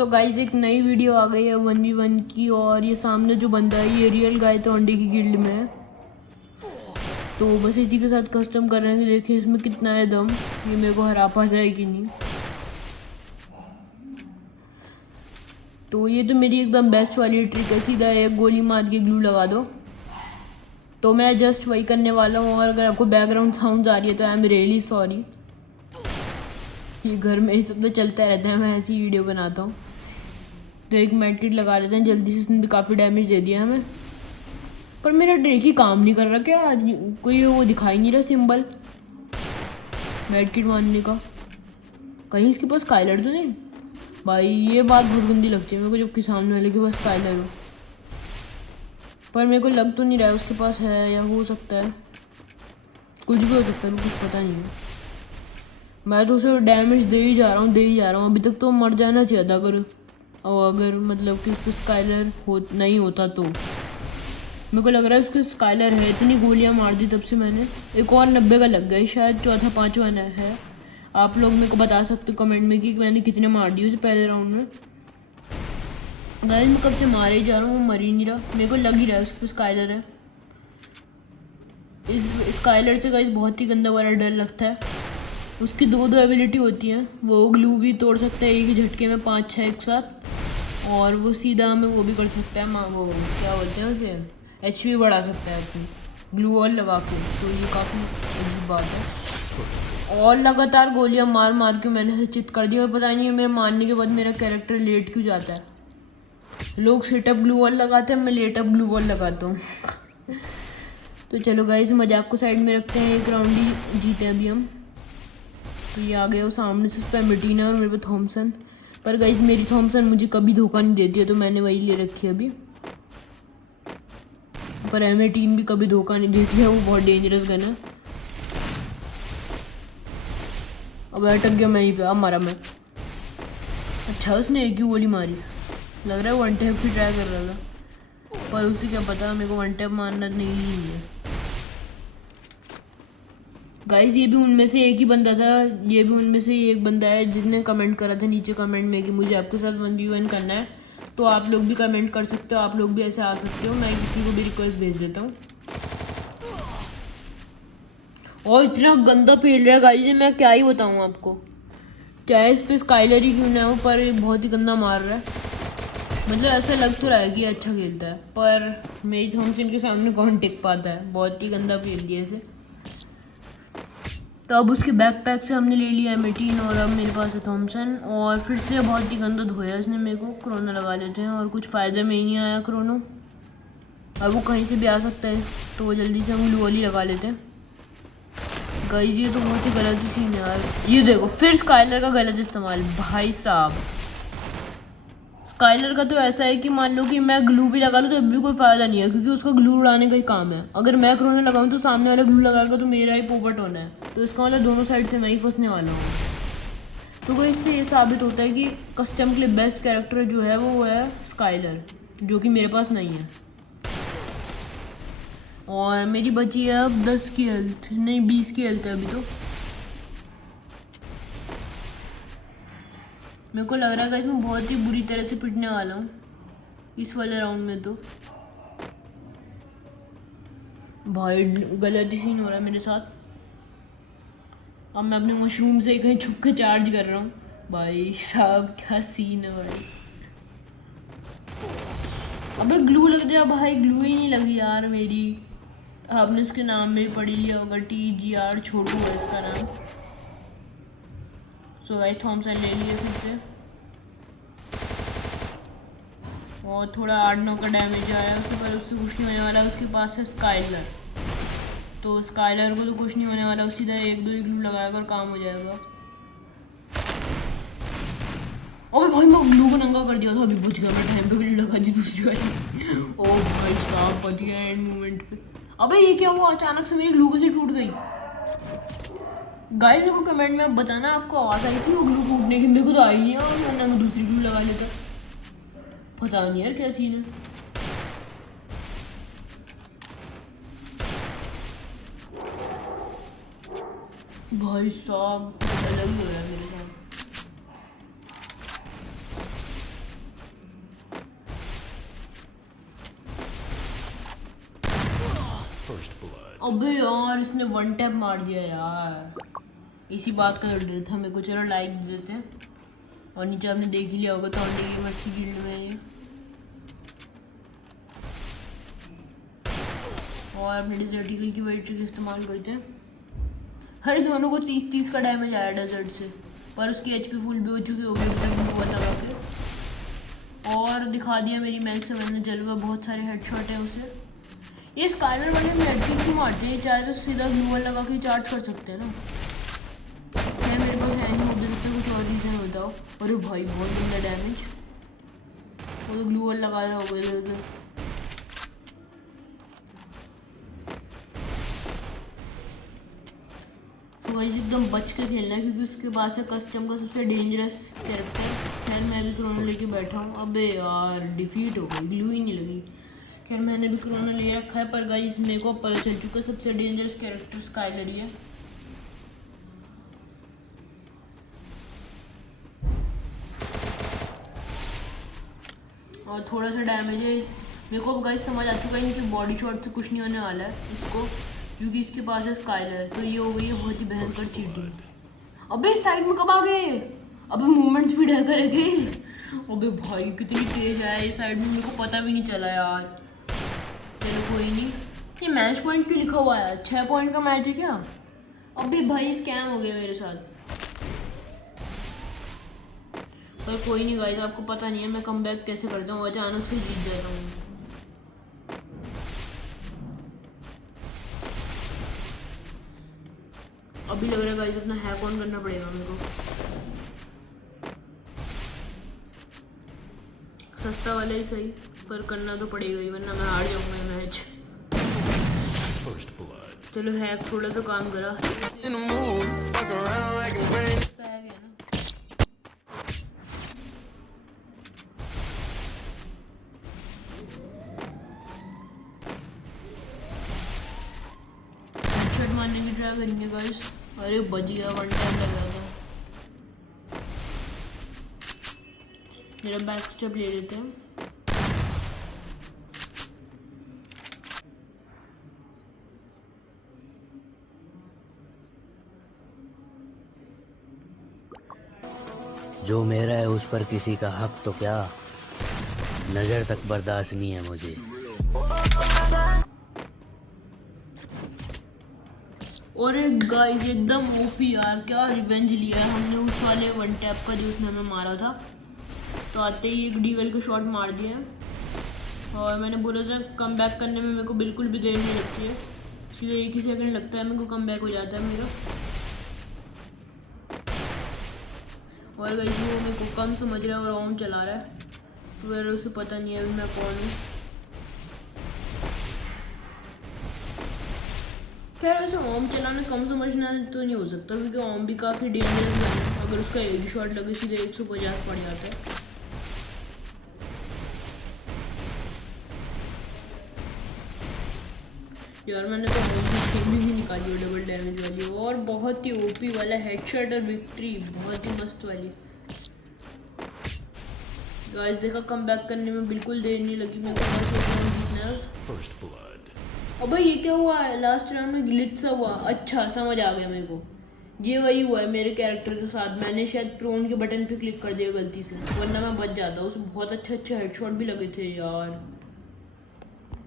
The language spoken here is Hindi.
सो गाइज एक नई वीडियो आ गई है 1v1 की। और ये सामने जो बंदा है ये रियल गाय तो अंडे की गिल्ड में है। तो बस इसी के साथ कस्टम कर रहे हैं कि देखिए इसमें कितना है दम, ये मेरे को हरा पा जाए कि नहीं। तो ये तो मेरी एकदम बेस्ट वाली ट्रिक है, सीधा एक गोली मार के ग्लू लगा दो। तो मैं जस्ट वही करने वाला हूँ। और अगर आपको बैकग्राउंड साउंड आ रही है तो आई एम रियली सॉरी। ये घर में सब तो चलता रहता है, मैं ऐसी वीडियो बनाता हूँ। तो एक मेडकिट लगा लेते हैं जल्दी से, उसने भी काफ़ी डैमेज दे दिया हमें। पर मेरा ड्रेक ही काम नहीं कर रहा क्या आज, कोई वो दिखाई नहीं रहा सिंबल मेडकिट मारने का। कहीं इसके पास स्काइलर तो नहीं भाई, ये बात बहुत गंदी लगती है मेरे को जबकि सामने वाले के पास स्काइलर हो। पर मेरे को लग तो नहीं रहा है उसके पास है, या हो सकता है कुछ भी हो सकता है, कुछ पता नहीं है। मैं तो उसे डैमेज दे ही जा रहा हूँ अभी तक। तो मर जाना चाहिए था अगर मतलब कि उसको स्काइलर नहीं होता तो। मेरे को लग रहा है उसको स्काइलर है, इतनी गोलियां मार दी तब से मैंने। एक और 90 का लग गया, शायद चौथा पाँचवा है। आप लोग मेरे को बता सकते हो कमेंट में कि मैंने कितने मार दिए उसे पहले राउंड में। गाइस मैं कब से मारे ही जा रहा हूँ, वो मर ही नहीं रहा। मेरे को लग ही रहा है उसके पास स्काइलर है। इस स्काइलर से गाइस बहुत ही गंदा वाला डर लगता है। उसकी दो एबिलिटी होती हैं, वो ग्लू भी तोड़ सकता है एक ही झटके में 5-6 एक साथ। और वो सीधा हमें वो भी कर सकता है, वो क्या बोलते हैं उसे, HP बढ़ा सकता है अपनी ग्लू वॉल लगा के। तो ये काफ़ी अजीब बात है। और लगातार गोलियां मार मार के मैंने से चित कर दिया। और पता नहीं है मेरे मारने के बाद मेरा कैरेक्टर लेट क्यों जाता है। लोग सेटअप ग्लू वॉल लगाते हैं, मैं लेटअप ग्लू वॉल लगाता हूँ। तो चलो गाइस मजाक को साइड में रखते हैं, एक राउंड ही जीते अभी हम। तो ये आ गया वो सामने से, उस पर मिटीना और मेरे पे थॉमसन। पर गाइस मेरी थॉमसन मुझे कभी धोखा नहीं देती है, तो मैंने वही ले रखी है अभी। पर M18 भी कभी धोखा नहीं देती है, वो बहुत डेंजरस गन है। अब अटक गया मैं ही पे, अब मारा मैं। अच्छा उसने एक ही गोली मारी, लग रहा है वन टैप की ट्राई कर रहा था। पर उसे क्या पता मेरे को वन टैप मारना नहीं है। गाइस ये भी उनमें से एक ही बंदा था, ये भी उनमें से एक बंदा है जिसने कमेंट करा था नीचे कमेंट में कि मुझे आपके साथ 1v1 करना है। तो आप लोग भी कमेंट कर सकते हो, आप लोग भी ऐसे आ सकते हो, मैं किसी को भी रिक्वेस्ट भेज देता हूँ। और इतना गंदा फेल रहा है गाइस, मैं क्या ही बताऊँ आपको। चाहे इस पर स्काइलर ही क्यों ना हो, पर बहुत ही गंदा मार रहा है। मतलब ऐसा लग तो रहा है कि अच्छा खेलता है, पर मेरी थॉमसन के सामने कौन टिक पाता है। बहुत ही गंदा खेल दिया इसे। तो अब उसके बैकपैक से हमने ले लिया M18 और अब मेरे पास है थॉमसन। और फिर से बहुत ही गंदा धोया इसने मेरे को। क्रोनो लगा लेते हैं, और कुछ फ़ायदा में ही नहीं आया क्रोनो। अब वो कहीं से भी आ सकता है, तो जल्दी से हम ग्लू वाली लगा लेते हैं। गाइस ये तो बहुत ही गलत सीन है यार। ये देखो फिर स्काइलर का गलत इस्तेमाल भाई साहब। स्काइलर का तो ऐसा है कि मान लो कि मैं ग्लू भी लगा लूँ तो भी कोई फायदा नहीं है, क्योंकि उसका ग्लू उड़ाने का ही काम है। अगर मैं क्रोनो लगाऊँ तो सामने वाला ग्लू लगाएगा तो मेरा ही पोपट होना है। तो इसका मतलब दोनों साइड से मैं ही फंसने वाला हूँ। तो इससे ये साबित होता है कि कस्टम के लिए बेस्ट कैरेक्टर जो है वो है स्काइलर, जो कि मेरे पास नहीं है। और मेरी बची है अब 10 की हेल्थ, नहीं 20 की हेल्थ है अभी। तो मेरे को लग रहा है कि इसमें बहुत ही बुरी तरह से पिटने वाला हूँ इस वाले राउंड में। तो भाई गलत ही सीन हो रहा है मेरे साथ। अब मैं अपने मशरूम से ही कहीं छुप के चार्ज कर रहा हूँ। भाई साहब क्या सीन है भाई। अबे ग्लू लग गया भाई, ग्लू ही नहीं लगी यार मेरी। आपने इसके नाम में पढ़ी लिया होगा, TGR छोटू है इसका नाम। सो गाइस थॉमसन ले लिए फिर से, और थोड़ा 8-9 का डैमेज आया उसे, पर उससे कुछ नहीं होने वाला। उसके पास है स्काइलर, तो स्काइलर को तो कुछ नहीं होने वाला, सीधा 1-2 ही ग्लू लगाएगा और काम हो जाएगा। अबे भाई मैं ग्लू को नंगा कर दिया था, अभी बच गया मैं, टाइम पे ग्लू लगा दी दूसरी वाली। ओ भाई साहब बच गया एंड मोमेंट पे। अबे ये क्या हुआ, अचानक से मेरी ग्लू कैसे टूट गई। गाइस देखो कमेंट में बताना आपको आवाज़ आई थी वो ग्लू टूटने की, मेरे को तो आई नहीं है, वरना मैं दूसरी ग्लू लगा लेता। पता नहीं यार क्या सीन है। भाई साहब अलग ही हो रहा है मेरे साथ। अबे यार इसने वन टैप मार दिया यार, इसी बात का डर था मेरे को। चलो लाइक दे देते हैं। और नीचे आपने देख ही लिया होगा थॉन्डे गेमर्स की गिल्ड में ये। और अपने डिजर्ट ईगल की वही ट्रिक इस्तेमाल करते हैं। हर दोनों को 30-30 का डैमेज आया डेजर्ट से, पर उसकी एचपी फुल भी हो चुकी होगी अभी तक ग्लू लगा के। और दिखा दिया मेरी मैच से मैंने जलवा, बहुत सारे हेडशॉट है उसे। ये स्काइलर वाले हेडशॉट क्यों मारते हैं? चाहे तो सीधा ग्लू लगा के चार्ज कर सकते हैं ना। मेरे पास है नहीं, मुझे लगता है कुछ और रीज़न बताओ। अरे भाई बहुत गंदा डैमेज, वो तो ग्लू लगा रहा होगा इधर उधर। तो गाइस एकदम बच के खेलना है क्योंकि उसके पास है कस्टम का सबसे डेंजरस कैरेक्टर। खैर मैं भी कोरोना लेके बैठा हूँ। अबे यार डिफीट हो गई, ग्लू ही नहीं लगी। खैर मैंने भी कोरोना ले रखा है, पर गाइस मेरे को पता चल चुका सबसे डेंजरस कैरेक्टर स्काइलर ही है। और थोड़ा सा डैमेज है मेरे को गाइस, समझ आ चुका है कि बॉडी शॉट से कुछ नहीं होने वाला है इसको, क्योंकि इसके पास है स्काइलर। तो ये हो गई है बहुत ही भयंकर चीटिंग। अबे साइड में कब आ गए? अबे मूवमेंट स्पीड है करेगी। अबे भाई कितनी तेज है ये साइड में, मेरे को पता भी नहीं चला यार। चलो कोई नहीं। ये मैच पॉइंट क्यों लिखा हुआ है? 6 पॉइंट का मैच है क्या? अबे भाई स्कैम हो गया मेरे साथ। पर कोई नहीं गाइस, आपको पता नहीं है मैं कम बैक कैसे करता हूँ, अचानक से जीत जाता हूँ। अभी लग रहा है गाइस अपना हैक ऑन करना पड़ेगा मेरे को। सस्ता वाला ही सही, पर करना तो पड़ेगा ही वरना मैं हार जाऊंगा ये मैच। चलो हैक थोड़ा तो काम करा। हेडशॉट मारने की ट्राई करेंगे गाइस। अरे बच गया, वन टाइम लगा था। मेरा बैक स्टेप ले लेते हैं। जो मेरा है उस पर किसी का हक तो क्या, नजर तक बर्दाश्त नहीं है मुझे। और एक गाइस एकदम ओपी यार, क्या रिवेंज लिया है हमने उस वाले वन टैप का जो उसने हमें मारा था। तो आते ही एक डीगल के शॉट मार दिए। और मैंने बोला था कम बैक करने में मेरे को बिल्कुल भी देर नहीं लगती है, सीधे 1 ही सेकंड लगता है मेरे को कम बैक हो जाता है मेरा। और गाइस वो मेरे को कम समझ रहा है और ओम चला रहा है, तो फिर उसे पता नहीं है अभी मैं कौन हूँ। खैर वैसे ओम चलाना कम समझना तो नहीं हो सकता, क्योंकि ओम भी काफ़ी डेंजरस है। अगर उसका एक शॉट लगे सीधे 150 पड़ जाता है। यार मैंने तो गेमिंग ही निकाली है डबल डैमेज वाली, और बहुत ही ओपी वाला हेडशॉट और विक्ट्री बहुत ही मस्त वाली। गाइस देखा कम बैक करने में बिल्कुल देर नहीं लगी मेरे को, जीतना। अबे ये क्या हुआ है लास्ट राउंड में? ग्लिच सा हुआ। अच्छा समझ आ गया मेरे को, ये वही हुआ है मेरे कैरेक्टर के साथ। मैंने शायद प्रोन के बटन पे क्लिक कर दिया गलती से, वरना मैं बच जाता। उसे बहुत अच्छे हेडशॉट भी लगे थे यार।